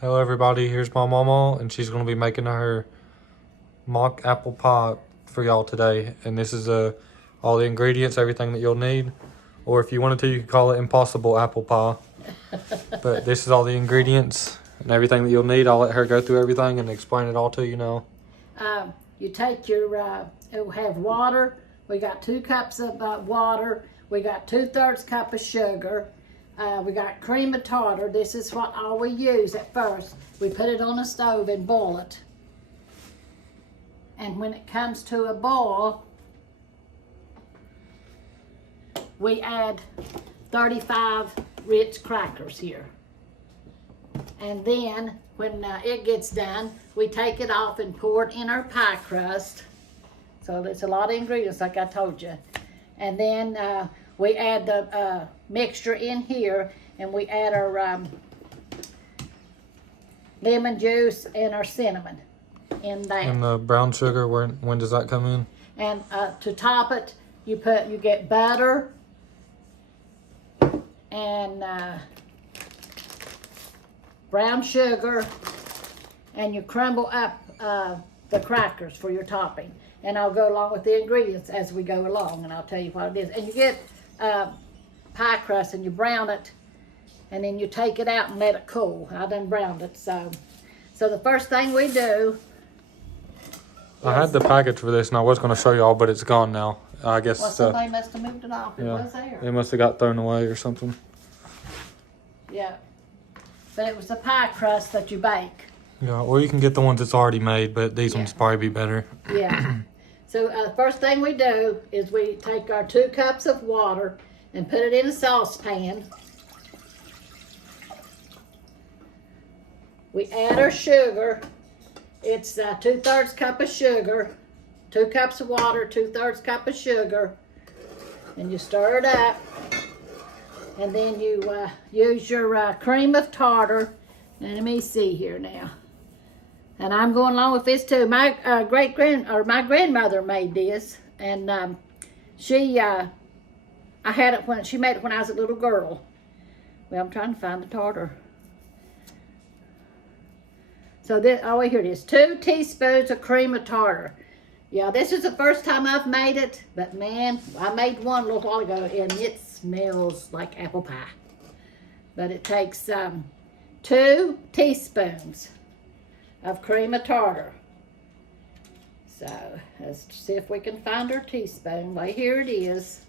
Hello everybody, here's my mama and she's going to be making her mock apple pie for y'all today. And this is all the ingredients, everything that you'll need. Or if you wanted to, you could call it impossible apple pie. But this is all the ingredients and everything that you'll need. I'll let her go through everything and explain it all to you now. You take your, it'll have water. We got 2 cups of water. We got 2/3 cup of sugar. We got cream of tartar. This is what all we use at first. We put it on the stove and boil it. And when it comes to a boil, we add 35 Ritz crackers here. And then when it gets done, we take it off and pour it in our pie crust. So there's a lot of ingredients like I told you. And then we add the mixture in here, and we add our lemon juice and our cinnamon in that. And the brown sugar, when does that come in? And to top it, you get butter and brown sugar, and you crumble up the crackers for your topping. And I'll go along with the ingredients as we go along, and I'll tell you what it is. And you get pie crust and you brown it, and then you take it out and let it cool. I done browned it, so the first thing we do. I had the package for this and I was going to show y'all, but it's gone now. I guess. Well, somebody must have moved it off. It was there. It must have got thrown away or something. Yeah, but it was the pie crust that you bake. Yeah, or you can get the ones that's already made, but these ones probably be better. Yeah. So first thing we do is we take our 2 cups of water and put it in a saucepan. We add our sugar. It's 2/3 cup of sugar, 2 cups of water, 2/3 cup of sugar, and you stir it up. And then you use your cream of tartar. And let me see here now. And I'm going along with this too. My my grandmother made this, and I had it when she made it when I was a little girl. Well, I'm trying to find the tartar. So this, oh, here it is. 2 teaspoons of cream of tartar. Yeah, this is the first time I've made it, but man, I made one a little while ago, and it smells like apple pie. But it takes 2 teaspoons of cream of tartar. So let's see if we can find our teaspoon. Right here it is.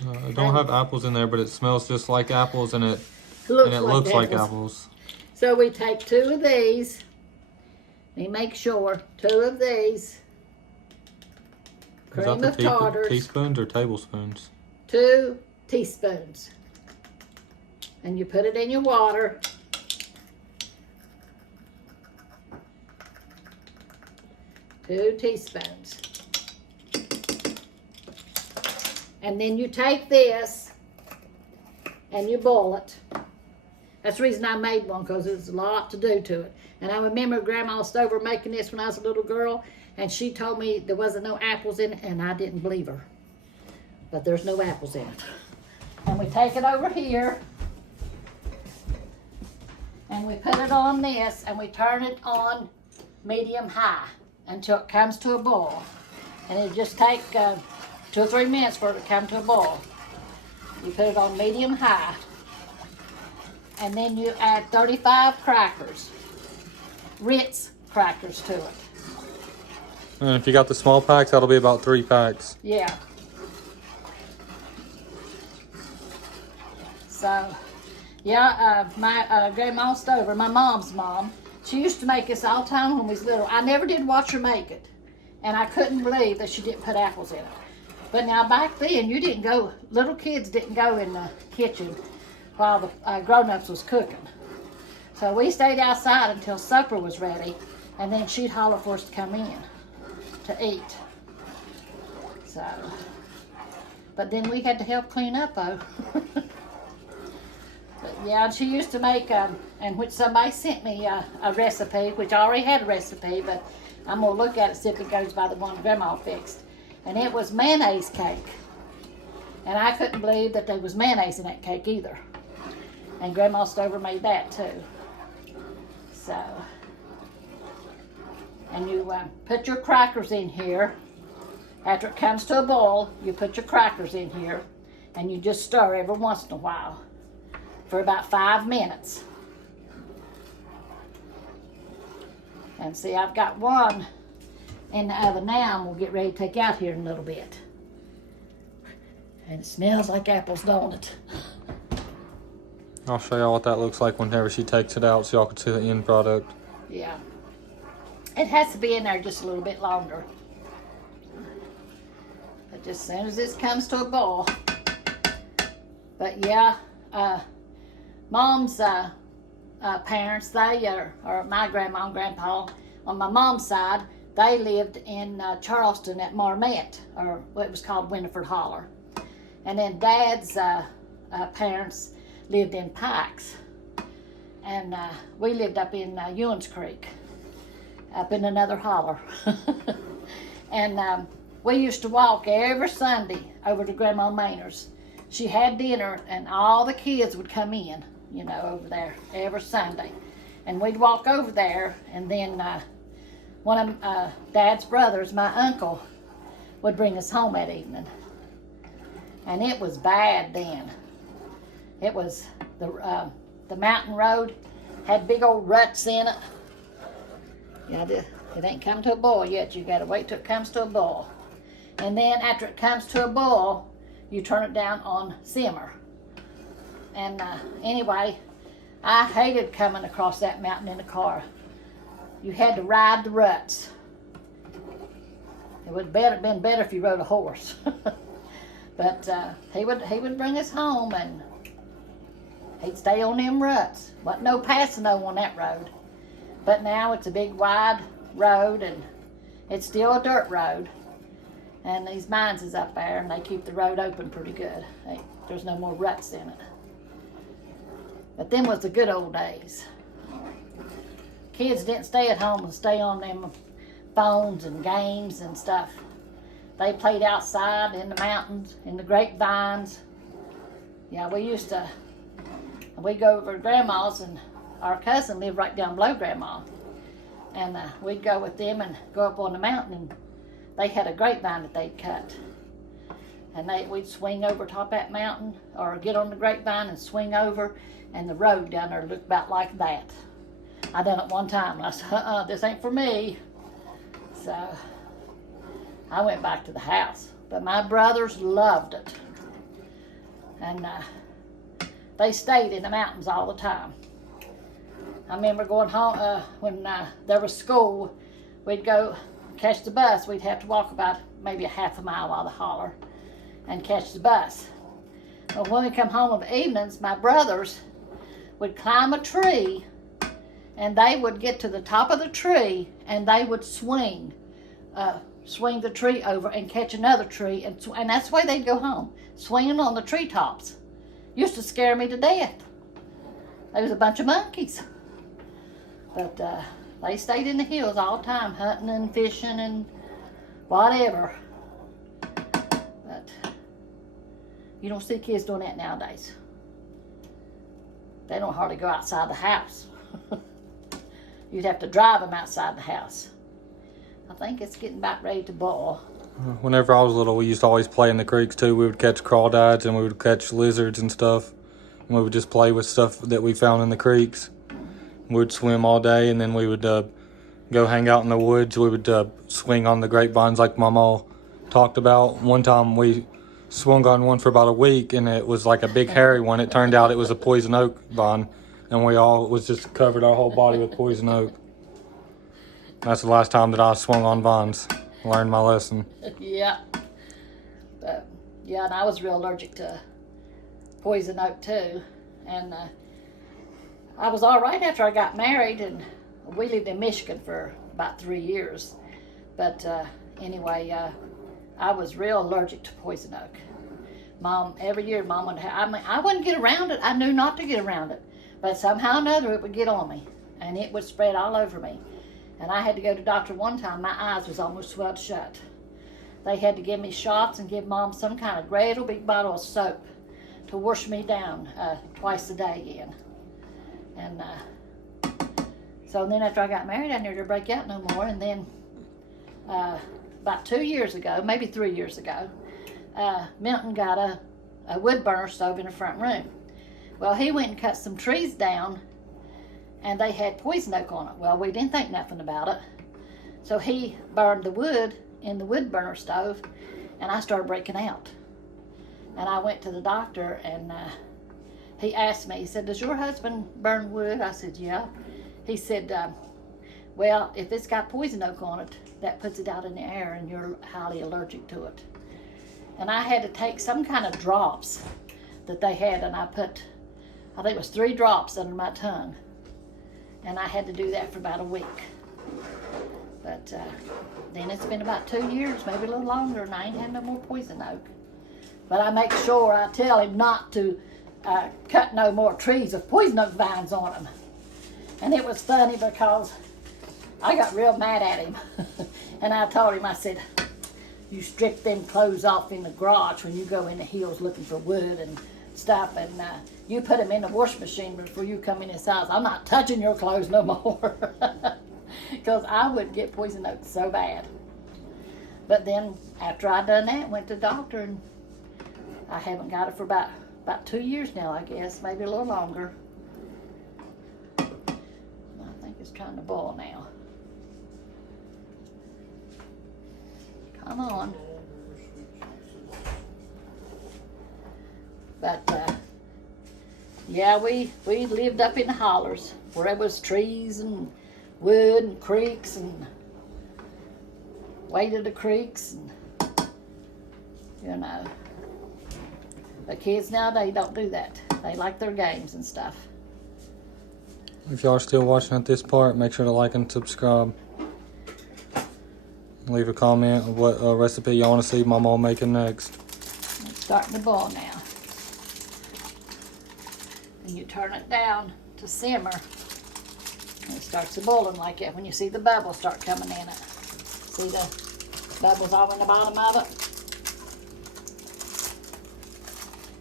I don't have apples in there, but it smells just like apples, and it looks like apples. So we take 2 of these. Let me make sure. 2 of these. Cream of tartar. Teaspoons or tablespoons? 2 teaspoons. And you put it in your water. Two teaspoons. And then you take this and you boil it. That's the reason I made one, because there's a lot to do to it. And I remember Grandma Stover making this when I was a little girl, and she told me there wasn't no apples in it, and I didn't believe her. But there's no apples in it. And we take it over here, and we put it on this, and we turn it on medium-high until it comes to a boil. And it just take 2 or 3 minutes for it to come to a boil. You put it on medium-high, and then you add 35 crackers, Ritz crackers to it. And if you got the small packs, that'll be about 3 packs. Yeah. So, yeah, my Grandma Stover, my mom's mom, she used to make this all the time when we was little. I never did watch her make it, and I couldn't believe that she didn't put apples in it. But now back then, little kids didn't go in the kitchen while the grown-ups was cooking. So we stayed outside until supper was ready, and then she'd holler for us to come in to eat. So, but then we had to help clean up though. But yeah, she used to make, and which somebody sent me a recipe, which I already had a recipe, but I'm gonna look at it, see if it goes by the one Grandma fixed. And it was mayonnaise cake. And I couldn't believe that there was mayonnaise in that cake either. And Grandma Stover made that too. So, and you put your crackers in here. After it comes to a boil, you put your crackers in here, and you just stir every once in a while for about 5 minutes. And see, I've got one in the oven now, and we'll get ready to take out here in a little bit. And it smells like apples, don't it? I'll show y'all what that looks like whenever she takes it out so y'all can see the end product. Yeah. It has to be in there just a little bit longer. But just as soon as this comes to a boil. But yeah, Mom's parents, they or my grandma and grandpa on my mom's side, they lived in Charleston at Marmette, or what was called Winifred Holler. And then Dad's parents lived in Pikes. And we lived up in Ewins Creek, up in another holler. And we used to walk every Sunday over to Grandma Maynard's. She had dinner, and all the kids would come in, you know, over there every Sunday. And we'd walk over there, and then one of Dad's brothers, my uncle, would bring us home that evening. And it was bad then. It was the mountain road had big old ruts in it. Yeah, it ain't come to a boil yet. You gotta wait till it comes to a boil. And then after it comes to a boil, you turn it down on simmer. And anyway, I hated coming across that mountain in a car. You had to ride the ruts. It would have been better if you rode a horse. But he would bring us home, and he'd stay on them ruts. Wasn't no passing though on that road. But now it's a big wide road, and it's still a dirt road. And these mines is up there, and they keep the road open pretty good. There's no more ruts in it. But them was the good old days. Kids didn't stay at home and stay on them phones and games and stuff. They played outside in the mountains, in the grapevines. Yeah, we'd go over to Grandma's, and our cousin lived right down below Grandma. And we'd go with them and go up on the mountain, and they had a grapevine that they'd cut. And we'd swing over top that mountain, or get on the grapevine and swing over, and the road down there looked about like that. I done it one time, and I said, this ain't for me. So I went back to the house. But my brothers loved it. And they stayed in the mountains all the time. I remember going home, when there was school, we'd go catch the bus. We'd have to walk about maybe a half a mile out of the holler and catch the bus. But when we come home in the evenings, my brothers would climb a tree, and they would get to the top of the tree, and they would swing the tree over and catch another tree, and that's the way they'd go home, swinging on the treetops. Used to scare me to death. There was a bunch of monkeys. But they stayed in the hills all the time, hunting and fishing and whatever. But you don't see kids doing that nowadays. They don't hardly go outside the house. You'd have to drive them outside the house. I think it's getting about ready to boil. Whenever I was little, we used to always play in the creeks too. We would catch crawdads, and we would catch lizards and stuff. And we would just play with stuff that we found in the creeks. We would swim all day, and then we would go hang out in the woods. We would swing on the grapevines like Mama talked about. One time we swung on one for about a week, and it was like a big hairy one. It turned out it was a poison oak vine, and we all was just covered our whole body with poison oak. That's the last time that I swung on vines. Learned my lesson. Yeah. But yeah, and I was real allergic to poison oak too. And I was all right after I got married, and we lived in Michigan for about 3 years. But anyway, I was real allergic to poison oak. Mom, every year Mom would have, I wouldn't get around it. I knew not to get around it. But somehow or another it would get on me, and it would spread all over me. And I had to go to the doctor one time. My eyes was almost swelled shut. They had to give me shots and give Mom some kind of great old big bottle of soap to wash me down twice a day in. And So then after I got married, I never break out no more. And then about 2 years ago, maybe 3 years ago, Milton got a wood burner stove in the front room. Well, he went and cut some trees down, and they had poison oak on it. Well, we didn't think nothing about it. So he burned the wood in the wood burner stove, and I started breaking out. And I went to the doctor, and he asked me, he said, does your husband burn wood? I said, yeah. He said, well, if it's got poison oak on it, that puts it out in the air, and you're highly allergic to it. And I had to take some kind of drops that they had, and I put, I think it was 3 drops under my tongue. And I had to do that for about a week. But then it's been about 2 years, maybe a little longer, and I ain't had no more poison oak. But I make sure I tell him not to cut no more trees with poison oak vines on them. And it was funny because I got real mad at him. And I told him, I said, you strip them clothes off in the garage when you go in the hills looking for wood and stuff, and you put them in the wash machine before you come in this house. I'm not touching your clothes no more. Because I would get poison oak so bad. But then after I done that, went to the doctor, and I haven't got it for about 2 years now, I guess, maybe a little longer. I think it's trying to boil now. Come on. But yeah, we lived up in the hollers where there was trees and wood and creeks, and waded the creeks, and you know. The kids nowadays don't do that. They like their games and stuff. If y'all are still watching at this part, make sure to like and subscribe. Leave a comment of what recipe y'all want to see my mom making next. It's starting to boil now. And you turn it down to simmer. And it starts to boiling like that when you see the bubbles start coming in it. See the bubbles all in the bottom of it?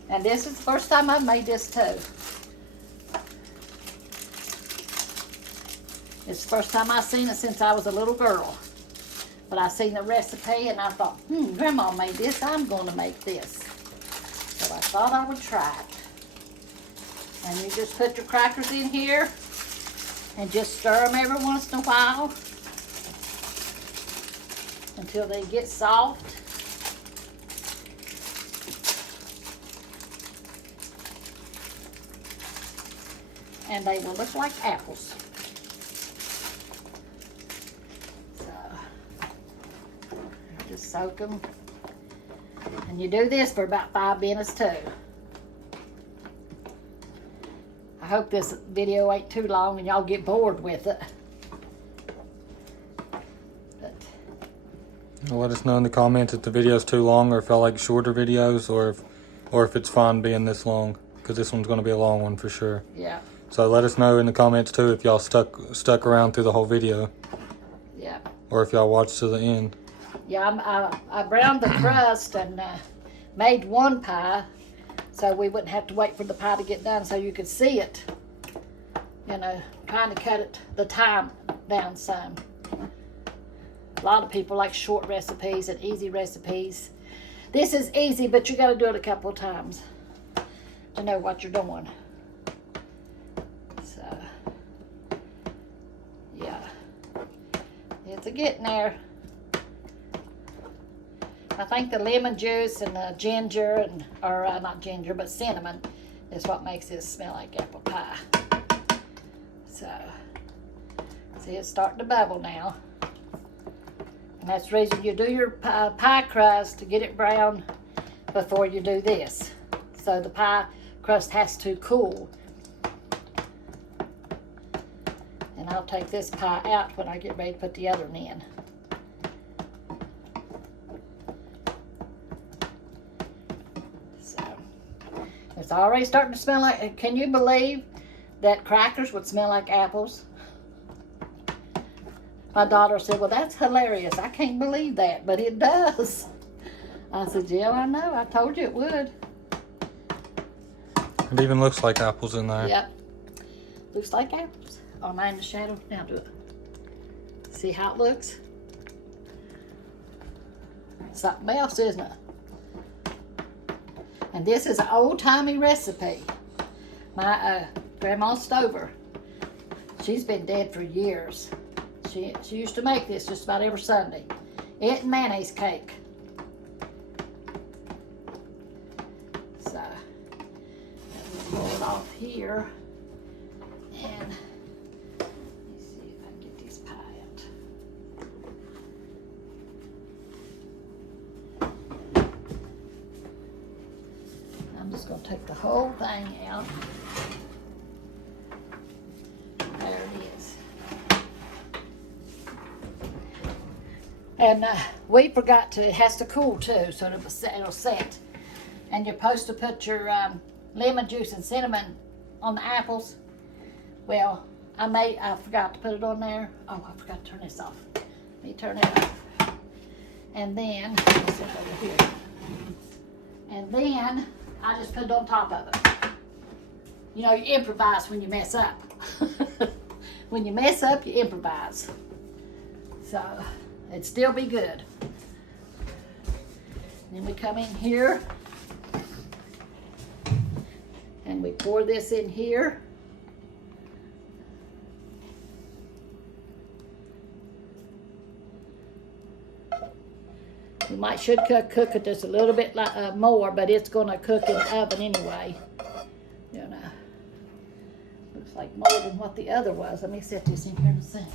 And this is the first time I've made this too. It's the first time I've seen it since I was a little girl. But I seen the recipe and I thought, Grandma made this, I'm going to make this. So I thought I would try it. And you just put your crackers in here and just stir them every once in a while until they get soft. And they will look like apples. Just soak them. And you do this for about 5 minutes too. I hope this video ain't too long and y'all get bored with it. But Let us know in the comments if the video's too long, or if y'all like shorter videos, or if it's fine being this long, because this one's going to be a long one for sure. yeah, So let us know in the comments too if y'all stuck around through the whole video, yeah. or if y'all watched to the end. Yeah, I browned the crust and made one pie so we wouldn't have to wait for the pie to get done so you could see it. You know, trying to cut it the time down some. A lot of people like short recipes and easy recipes. This is easy, but you got to do it a couple of times to know what you're doing. So, yeah, it's a getting there. I think the lemon juice and the ginger, or not ginger, but cinnamon, is what makes this smell like apple pie. So, see, it's starting to bubble now. And that's the reason you do your pie crust to get it brown before you do this. So the pie crust has to cool. And I'll take this pie out when I get ready to put the other one in. It's already starting to smell like, can you believe that crackers would smell like apples? My daughter said, well, that's hilarious. I can't believe that, but it does. I said, yeah, I know. I told you it would. It even looks like apples in there. Yep. Looks like apples. am I in the shadow? Now do it. See how it looks? Something else, isn't it? And this is an old-timey recipe. My Grandma Stover, she's been dead for years. She used to make this just about every Sunday. It and mayonnaise cake. So, we'll pull it off here. And let me see if I can get this pie out. I'm just going to take the whole thing out. There it is. And we forgot to, it has to cool too, so it'll set. And you're supposed to put your lemon juice and cinnamon on the apples. Well, I forgot to put it on there. Oh, I forgot to turn this off. Let me turn it off. And then, let's sit over here. And then, I just put it on top of it. You know, you improvise when you mess up. When you mess up, you improvise. So, it'd still be good. Then we come in here. And we pour this in here. You should cook it just a little bit more, but it's going to cook in the oven anyway. You know, looks like more than what the other was. Let me set this in here in the sink.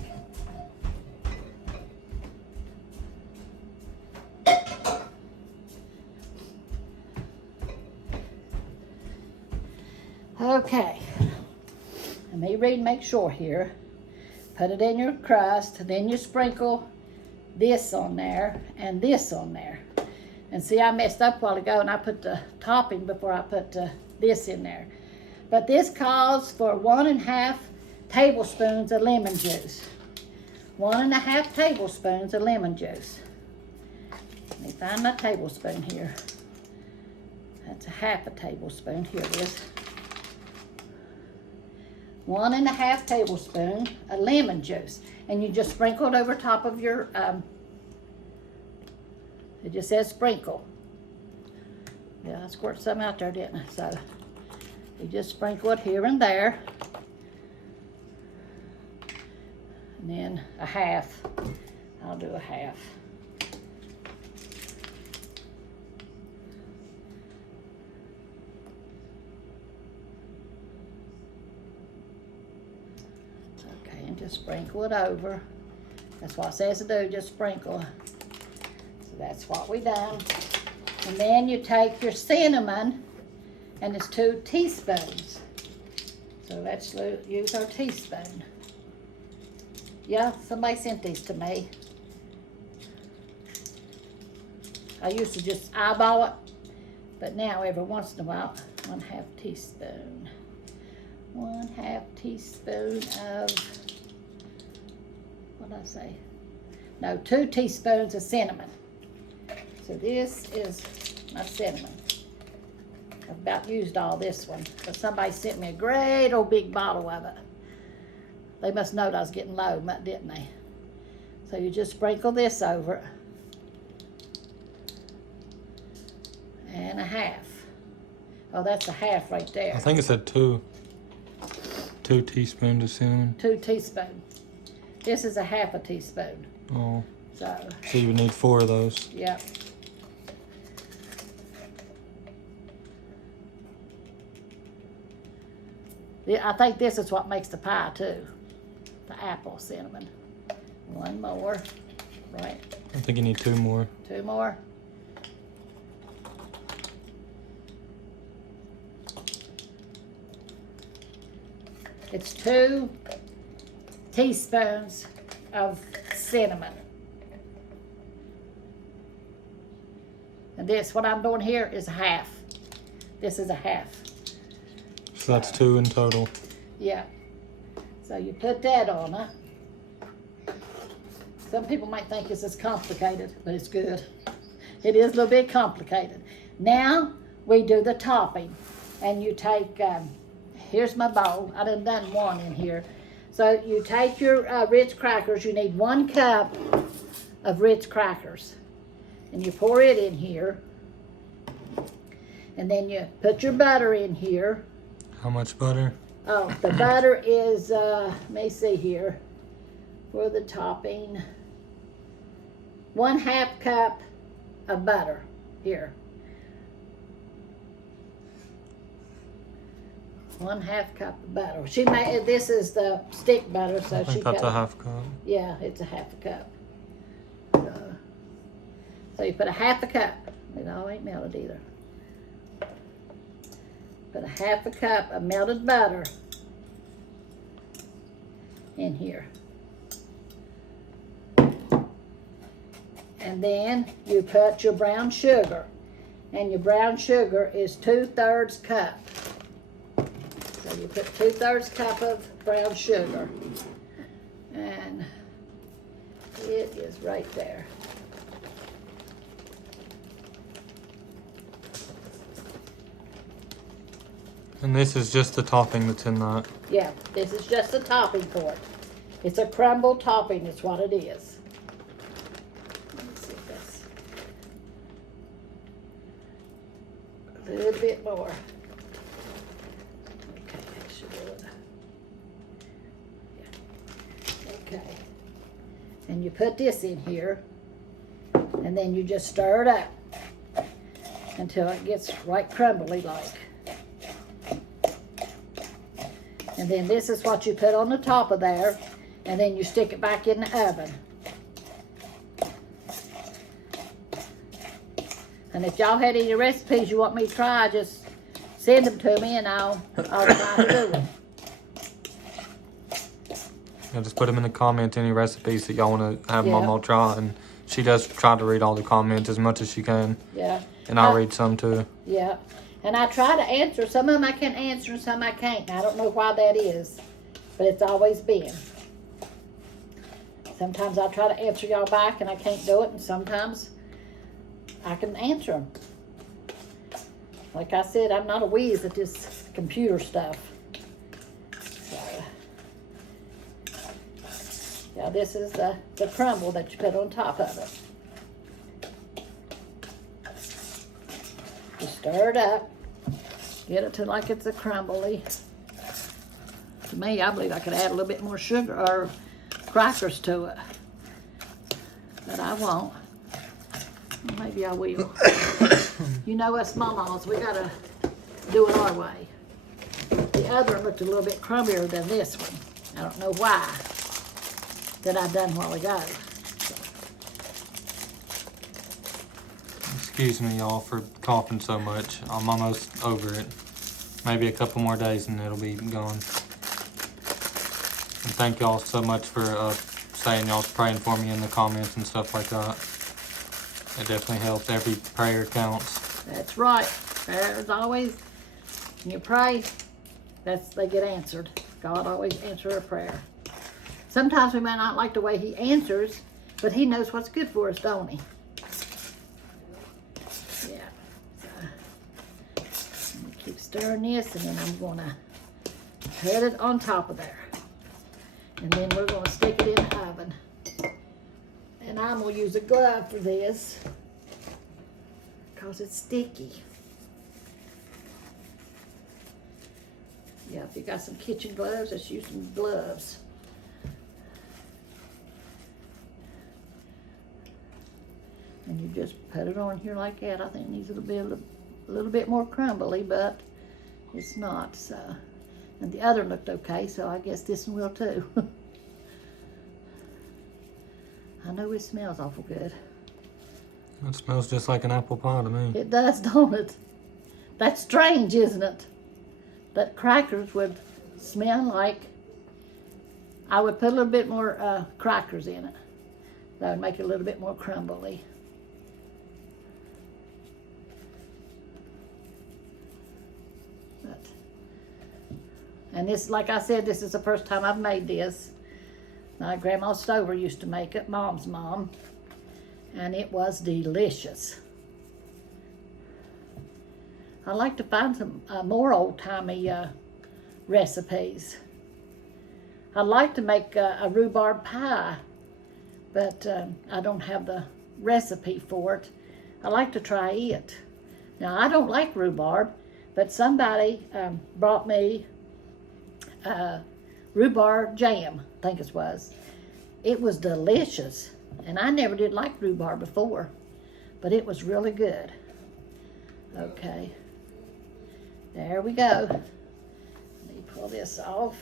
Okay, let me read and make sure here. Put it in your crust, then you sprinkle this on there and this on there. And see, I messed up a while ago and I put the topping before I put this in there. But this calls for 1.5 tablespoons of lemon juice. 1.5 tablespoons of lemon juice. Let me find my tablespoon here. That's a 1/2 tablespoon. Here it is. 1.5 tablespoons of lemon juice. And you just sprinkle it over top of your, it just says sprinkle. Yeah, I squirted some out there, didn't I? So, you just sprinkle it here and there. And then a 1/2. I'll do a 1/2. And just sprinkle it over. That's what it says to do, just sprinkle. So that's what we done. And then you take your cinnamon, and it's 2 teaspoons. So let's use our teaspoon. Yeah, somebody sent these to me. I used to just eyeball it, but now every once in a while, 1/2 teaspoon. 1/2 teaspoon of, what did I say? No, 2 teaspoons of cinnamon. So this is my cinnamon. I've about used all this one, but somebody sent me a great old big bottle of it. They must know that I was getting low, didn't they? So you just sprinkle this over it. And a 1/2. Oh, that's a 1/2 right there. I think it said 2 teaspoons of cinnamon. 2 teaspoons. This is a 1/2 teaspoon. Oh. So you would need 4 of those. Yep. Yeah, I think this is what makes the pie too. The apple cinnamon. 1 more, right? I think you need 2 more. 2 more. It's 2 teaspoons of cinnamon. And this, what I'm doing here is a 1/2. This is a 1/2. So that's 2 in total. Yeah. So you put that on it. Some people might think this is complicated, but it's good. It is a little bit complicated. Now we do the topping. And you take, here's my bowl. I done one in here. So you take your Ritz crackers. You need 1 cup of Ritz crackers. And you pour it in here. And then you put your butter in here. How much butter? Oh, the butter is, let me see here, for the topping, 1/2 cup of butter here. 1/2 cup of butter. She made, this is the stick butter, so I think she that's cut, a 1/2 cup. yeah, it's a 1/2 cup. So you put a 1/2 cup. It all ain't melted either. Put a 1/2 cup of melted butter in here. And then you put your brown sugar. And your brown sugar is 2/3 cup. So you put 2/3 cup of brown sugar. And it is right there. And this is just the topping that's in that. Yeah, this is just a topping for it. It's a crumble topping, is what it is. Let me see this. A little bit more. Okay, that should do it. Yeah. Okay. And you put this in here, and then you just stir it up until it gets right crumbly like. And then this is what you put on the top of there, and then you stick it back in the oven. And if y'all had any recipes you want me to try, just send them to me and I'll try to do them. Yeah, just put them in the comments, any recipes that y'all want to have Yeah. Mama try. And she does try to read all the comments as much as she can. Yeah. And I'll read some too. Yeah. And I try to answer. Some of them I can answer and some I can't. I don't know why that is, but it's always been. Sometimes I try to answer y'all back and I can't do it, and sometimes I can answer them. Like I said, I'm not a whiz at this computer stuff. So, yeah, this is the crumble that you put on top of it. You stir it up, get it to like it's a crumbly. To me, I believe I could add a little bit more sugar or crackers to it, but I won't. Maybe I will. You know us mamaws, we gotta do it our way. The other one looked a little bit crumblier than this one. I don't know why that I done a while ago. Excuse me, y'all, for coughing so much. I'm almost over it. Maybe a couple more days and it'll be gone. And thank y'all so much for saying y'all's praying for me in the comments and stuff like that. It definitely helps. Every prayer counts. That's right. Prayers always, when you pray, they get answered. God always answers a prayer. Sometimes we may not like the way He answers, but He knows what's good for us, don't He? Keep stirring this, and then I'm gonna put it on top of there. And then we're gonna stick it in the oven. And I'm gonna use a glove for this because it's sticky. Yeah, if you got some kitchen gloves, just use some gloves. And you just put it on here like that. I think it needs a little bit more crumbly, but it's not. So, and the other looked okay, so I guess this one will too. I know it smells awful good. It smells just like an apple pie to me. It does, don't it? That's strange, isn't it? That crackers would smell like. I would put a little bit more crackers in it. That would make it a little bit more crumbly. And this, like I said, this is the first time I've made this. My Grandma Stover used to make it, Mom's mom, and it was delicious. I like to find some more old-timey recipes. I'd like to make a rhubarb pie, but I don't have the recipe for it. I'd like to try it. Now, I don't like rhubarb, but somebody brought me rhubarb jam, I think it was. It was delicious, and I never did like rhubarb before, but it was really good. Okay, there we go. Let me pull this off.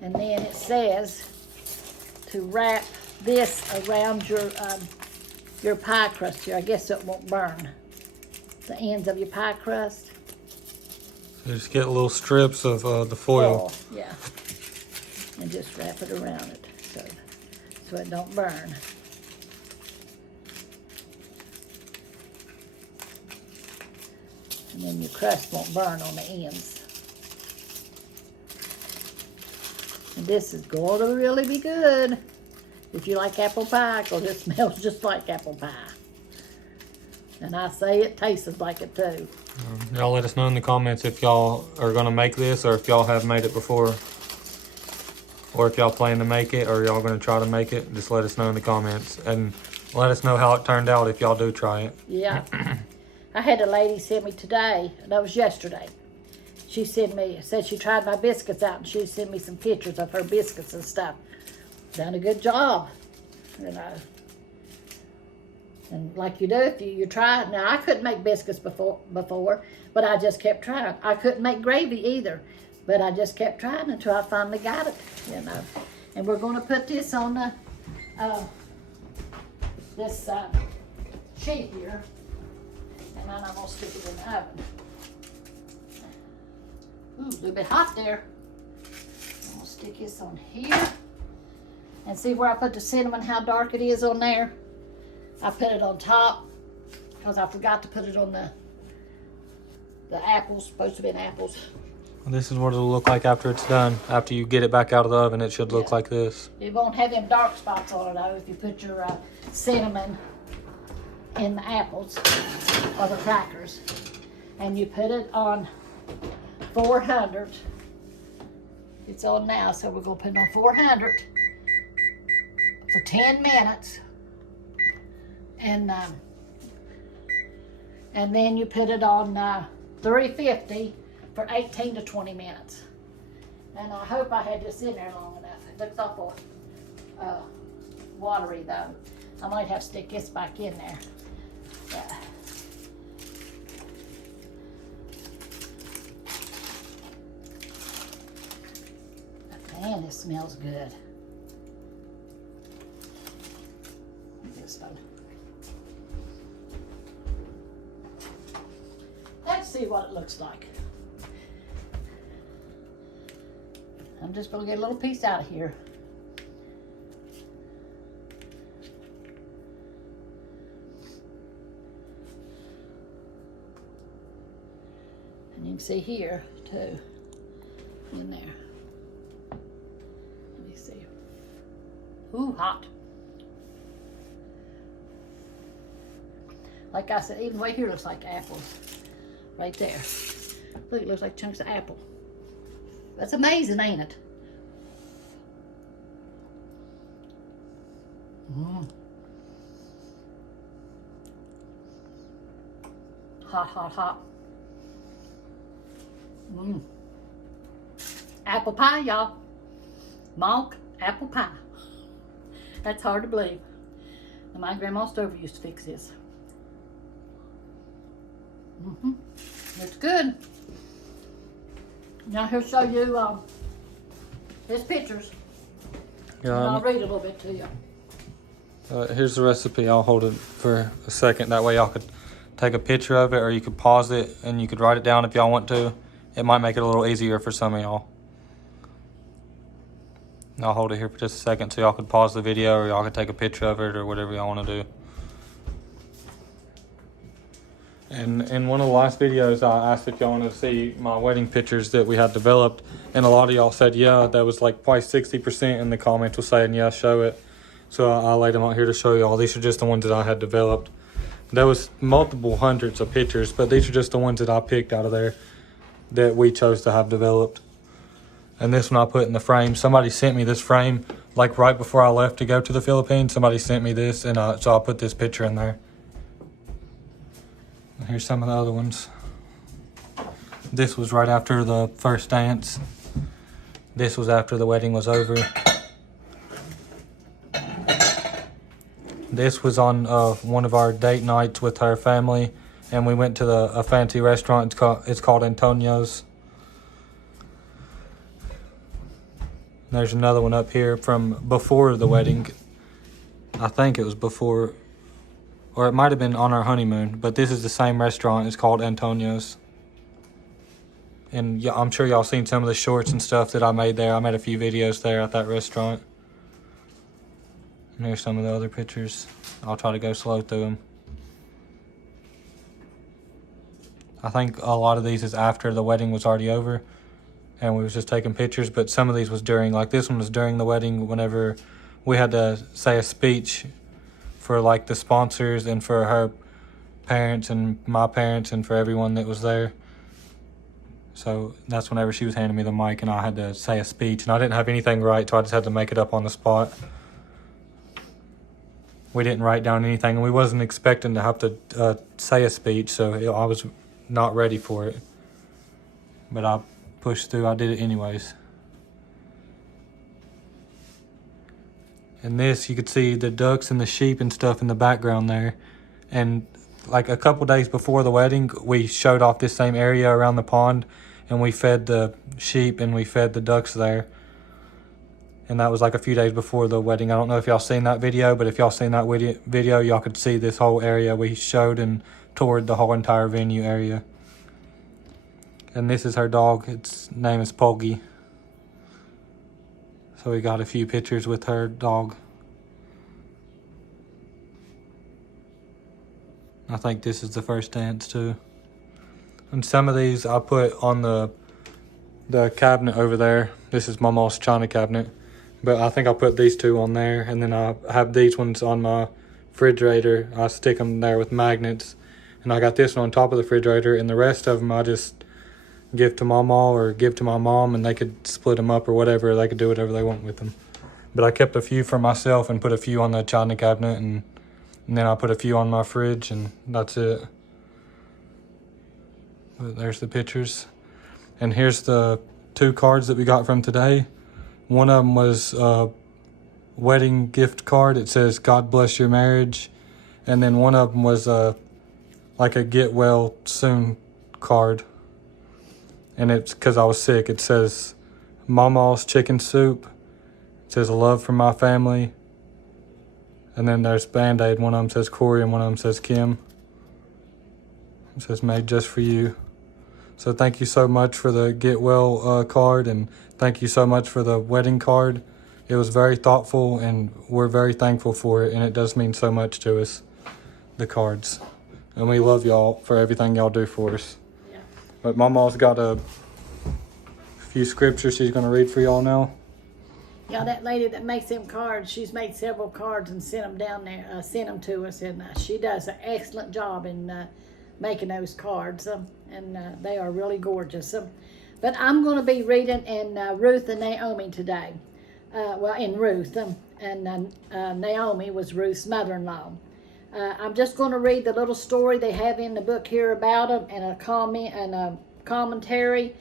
And then it says to wrap this around your pie crust here. I guess so it won't burn the ends of your pie crust. So just get little strips of the foil. Yeah. And just wrap it around it so it don't burn. And then your crust won't burn on the ends. And this is going to really be good if you like apple pie, because it smells just like apple pie. And I say it tastes like it too. Y'all let us know in the comments if y'all are going to make this, or if y'all have made it before. Or if y'all plan to make it, or y'all going to try to make it. Just let us know in the comments. And let us know how it turned out if y'all do try it. Yeah. I had a lady send me today, that was yesterday. She said she tried my biscuits out, and she sent me some pictures of her biscuits and stuff. Done a good job, you know. And like you do, if you try it. Now, I couldn't make biscuits before, but I just kept trying. I couldn't make gravy either, but I just kept trying until I finally got it, you know. And we're going to put this on the, this sheet here, and then I'm going to stick it in the oven. Ooh, a little bit hot there. I'm going to stick this on here. And see where I put the cinnamon, how dark it is on there? I put it on top because I forgot to put it on the apples, supposed to be apples. This is what it'll look like after it's done. After you get it back out of the oven, it should look like this. It won't have them dark spots on it though if you put your cinnamon in the apples or the crackers. And you put it on 400. It's on now, so we're going to put it on 400 for 10 minutes. And then you put it on 350 for 18 to 20 minutes. And I hope I had this in there long enough. It looks awful watery though. I might have to stick this back in there. Man, this smells good. This one. Let's see what it looks like. I'm just going to get a little piece out of here. And you can see here too, in there. Let me see. Ooh, hot. Like I said, even right here looks like apples. Right there. Look, it looks like chunks of apple. That's amazing, ain't it? Hot, hot, hot. Apple pie, y'all. Mock apple pie. That's hard to believe. And my grandma's stove used to fix this. It's good. Now he'll show you his pictures. And I'll read a little bit to you. Here's the recipe. I'll hold it for a second. That way y'all could take a picture of it, or you could pause it and you could write it down if y'all want to. It might make it a little easier for some of y'all. I'll hold it here for just a second so y'all could pause the video, or y'all could take a picture of it, or whatever y'all want to do. And in one of the last videos, I asked if y'all wanted to see my wedding pictures that we had developed. And a lot of y'all said, yeah, that was like probably 60% in the comments was saying, yeah, show it. So I laid them out here to show y'all. These are just the ones that I had developed. There was multiple hundreds of pictures, but these are just the ones that I picked out of there that we chose to have developed. And this one I put in the frame. Somebody sent me this frame like right before I left to go to the Philippines. Somebody sent me this, and so I put this picture in there. Here's some of the other ones. This was right after the first dance. This was after the wedding was over. This was on one of our date nights with her family, and we went to a fancy restaurant. It's called Antonio's. There's another one up here from before the wedding. I think it was before, or it might have been on our honeymoon, but this is the same restaurant. It's called Antonio's. And I'm sure y'all seen some of the shorts and stuff that I made there. I made a few videos there at that restaurant. And here's some of the other pictures. I'll try to go slow through them. I think a lot of these is after the wedding was already over and we was just taking pictures, but some of these was during, like this one was during the wedding whenever we had to say a speech for like the sponsors and for her parents and my parents and for everyone that was there. So that's whenever she was handing me the mic and I had to say a speech, and I didn't have anything right, so I just had to make it up on the spot. We didn't write down anything, and we wasn't expecting to have to say a speech, so I was not ready for it. But I pushed through. I did it anyways. And this, you could see the ducks and the sheep and stuff in the background there. And like a couple days before the wedding, we showed off this same area around the pond, and we fed the sheep and we fed the ducks there. And that was like a few days before the wedding. I don't know if y'all seen that video, but if y'all seen that video, y'all could see this whole area. We showed and toured the whole entire venue area. And this is her dog. Its name is Poggy. So we got a few pictures with her dog. I think this is the first dance too. And some of these I put on the cabinet over there. This is Mama's china cabinet. But I think I'll put these two on there, and then I have these ones on my refrigerator. I stick them there with magnets, and I got this one on top of the refrigerator, and the rest of them I just give to Mama or give to my mom, and they could split them up or whatever. They could do whatever they want with them. But I kept a few for myself and put a few on the china cabinet, and then I put a few on my fridge, and that's it. But there's the pictures. And here's the 2 cards that we got from today. One of them was a wedding gift card. It says, God bless your marriage. And then one of them was like a get well soon card. And it's because I was sick. It says, Mama's chicken soup. It says, love from my family. And then there's Band-Aid. One of them says Corey and one of them says Kim. It says, made just for you. So thank you so much for the get well card, and thank you so much for the wedding card. It was very thoughtful, and we're very thankful for it, and it does mean so much to us, the cards. And we love y'all for everything y'all do for us. Yeah. But Mama's got a few scriptures she's going to read for y'all now. Yeah, that lady that makes them cards, she's made several cards and sent them down there, sent them to us, and she does an excellent job in making those cards, and they are really gorgeous. But I'm going to be reading in Ruth and Naomi today. In Ruth, and Naomi was Ruth's mother-in-law. I'm just going to read the little story they have in the book here about them, and a comment and a commentary.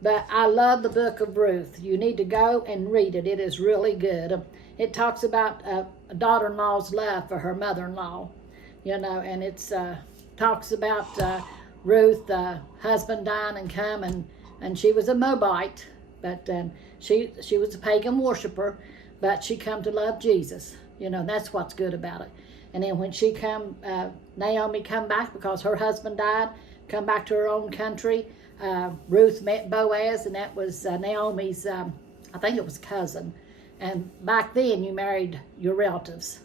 But I love the book of Ruth. You need to go and read it. It is really good. It talks about a daughter-in-law's love for her mother-in-law, and it's talks about Ruth, husband dying and come, and she was a Moabite, but she was a pagan worshiper, but she come to love Jesus. That's what's good about it. And then when she Naomi come back because her husband died, come back to her own country. Ruth met Boaz, and that was Naomi's, I think it was cousin. And back then you married your relatives,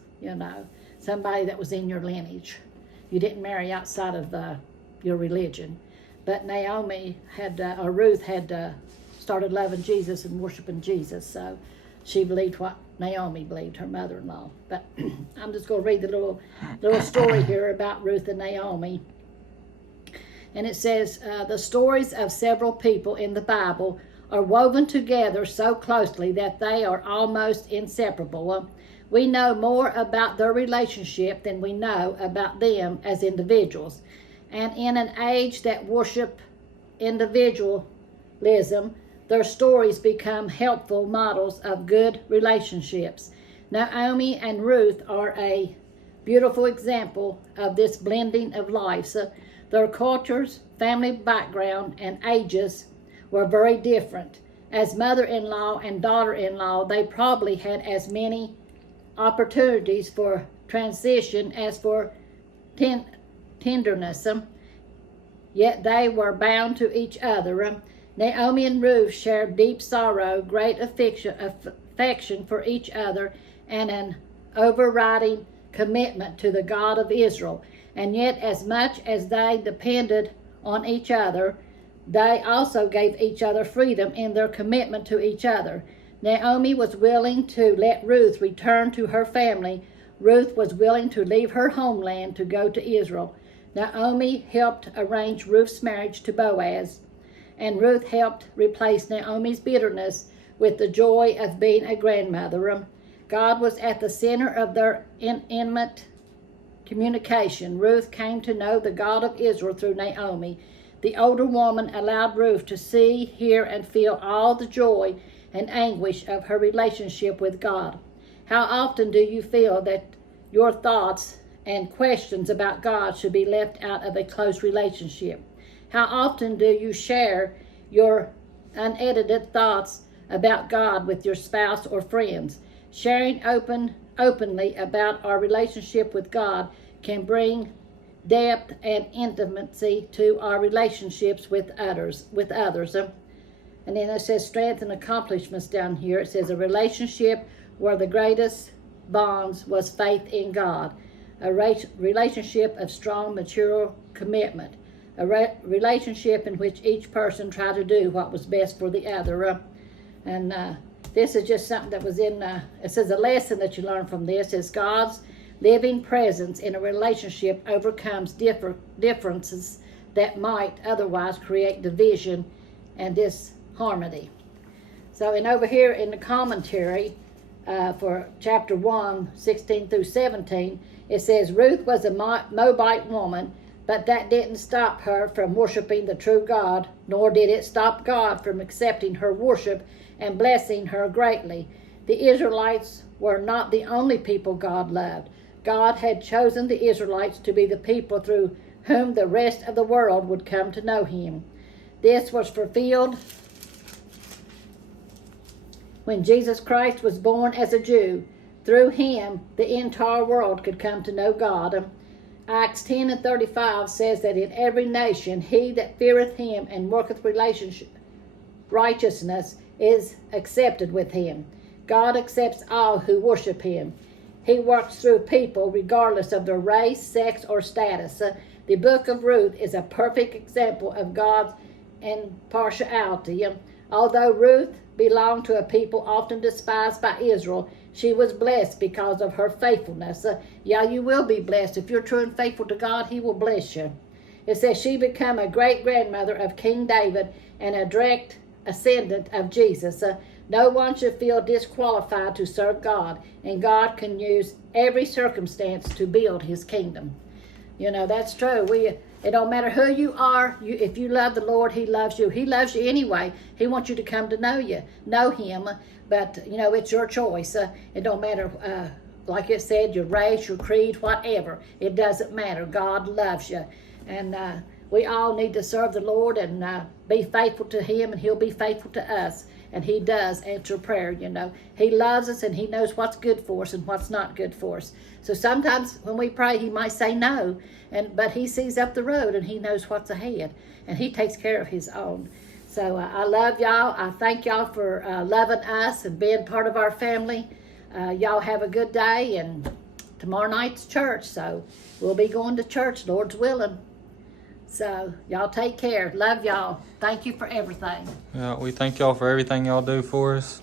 somebody that was in your lineage. You didn't marry outside of your religion. But Ruth had started loving Jesus and worshiping Jesus, so she believed what Naomi believed, her mother-in-law. But I'm just going to read the little story here about Ruth and Naomi. And it says, the stories of several people in the Bible are woven together so closely that they are almost inseparable. We know more about their relationship than we know about them as individuals. And in an age that worship individualism, their stories become helpful models of good relationships. Naomi and Ruth are a beautiful example of this blending of lives. Their cultures, family background, and ages were very different. As mother-in-law and daughter-in-law, they probably had as many opportunities for transition as for tenderness, yet they were bound to each other. Naomi and Ruth shared deep sorrow, great affection for each other, and an overriding commitment to the God of Israel. And yet, as much as they depended on each other, they also gave each other freedom in their commitment to each other. Naomi was willing to let Ruth return to her family. Ruth was willing to leave her homeland to go to Israel. Naomi helped arrange Ruth's marriage to Boaz, and Ruth helped replace Naomi's bitterness with the joy of being a grandmother. God was at the center of their intimate communication. Ruth came to know the God of Israel through Naomi. The older woman allowed Ruth to see, hear, and feel all the joy and anguish of her relationship with God. How often do you feel that your thoughts and questions about God should be left out of a close relationship? How often do you share your unedited thoughts about God with your spouse or friends? Sharing openly about our relationship with God can bring depth and intimacy to our relationships with others. And then it says strength and accomplishments down here. It says a relationship where the greatest bonds was faith in God. A relationship of strong, mature commitment. A relationship in which each person tried to do what was best for the other. This is just something that was in, it says a lesson that you learn from this is God's living presence in a relationship overcomes differences that might otherwise create division and disharmony. So, and over here in the commentary for chapter 1, 16 through 17, it says Ruth was a Moabite woman, but that didn't stop her from worshiping the true God, nor did it stop God from accepting her worship and blessing her greatly. The Israelites were not the only people God loved. God had chosen the Israelites to be the people through whom the rest of the world would come to know him. This was fulfilled when Jesus Christ was born as a Jew. Through him, the entire world could come to know God. Acts 10 and 35 says that in every nation he that feareth him and worketh righteousness is accepted with him. God accepts all who worship him. He works through people regardless of their race, sex, or status. The book of Ruth is a perfect example of God's impartiality. Although Ruth belonged to a people often despised by Israel, she was blessed because of her faithfulness. You will be blessed. If you're true and faithful to God, he will bless you. It says she became a great-grandmother of King David and a direct ascendant of Jesus. No one should feel disqualified to serve God, and God can use every circumstance to build his kingdom. You know, that's true. It don't matter who you are. If you love the Lord, he loves you. He loves you anyway. He wants you to come to know him. But, you know, it's your choice. It don't matter, like it said, your race, your creed, whatever. It doesn't matter. God loves you. And we all need to serve the Lord and be faithful to him, and he'll be faithful to us. And he does answer prayer, you know. He loves us, and he knows what's good for us and what's not good for us. So sometimes when we pray, he might say no, but he sees up the road, and he knows what's ahead, and he takes care of his own. So I love y'all. I thank y'all for loving us and being part of our family. Y'all have a good day, and tomorrow night's church, so we'll be going to church, Lord's willing. So y'all take care. Love y'all. Thank you for everything. Yeah, we thank y'all for everything y'all do for us.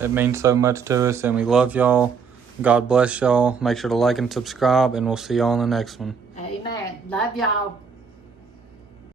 It means so much to us, and we love y'all. God bless y'all. Make sure to like and subscribe, and we'll see y'all on the next one. Amen. Love y'all.